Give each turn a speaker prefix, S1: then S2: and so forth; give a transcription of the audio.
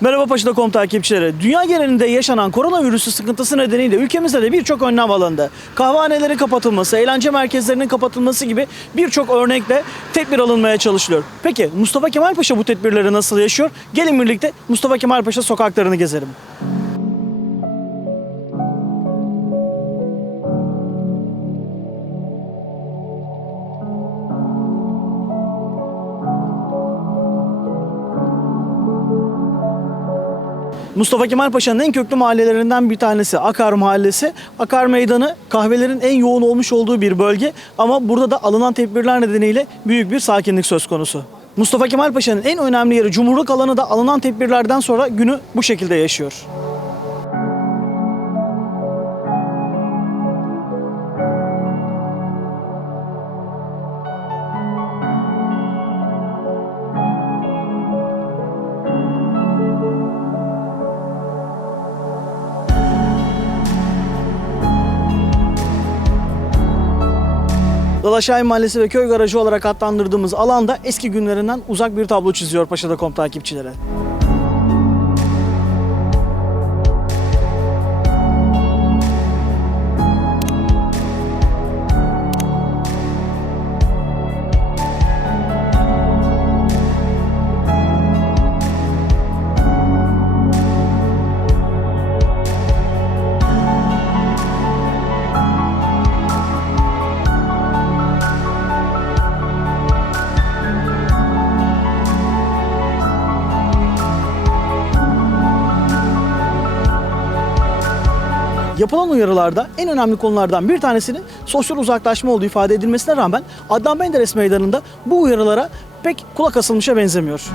S1: Merhaba Paşa.com takipçileri. Dünya genelinde yaşanan koronavirüsü sıkıntısı nedeniyle ülkemizde de birçok önlem alındı. Kahvehanelerin kapatılması, eğlence merkezlerinin kapatılması gibi birçok örnekle tedbir alınmaya çalışılıyor. Peki Mustafa Kemal Paşa bu tedbirleri nasıl yaşıyor? Gelin birlikte Mustafa Kemal Paşa sokaklarını gezelim. Mustafa Kemal Paşa'nın en köklü mahallelerinden bir tanesi Akar Mahallesi. Akar Meydanı kahvelerin en yoğun olmuş olduğu bir bölge ama burada da alınan tedbirler nedeniyle büyük bir sakinlik söz konusu. Mustafa Kemal Paşa'nın en önemli yeri Cumhurluk alanı da alınan tedbirlerden sonra günü bu şekilde yaşıyor. Dalaşay Mahallesi ve köy garajı olarak adlandırdığımız alanda eski günlerinden uzak bir tablo çiziyor Paşa'da.com takipçileri. Yapılan uyarılarda en önemli konulardan bir tanesinin sosyal uzaklaşma olduğu ifade edilmesine rağmen Adnan Menderes Meydanı'nda bu uyarılara pek kulak asılmışa benzemiyor.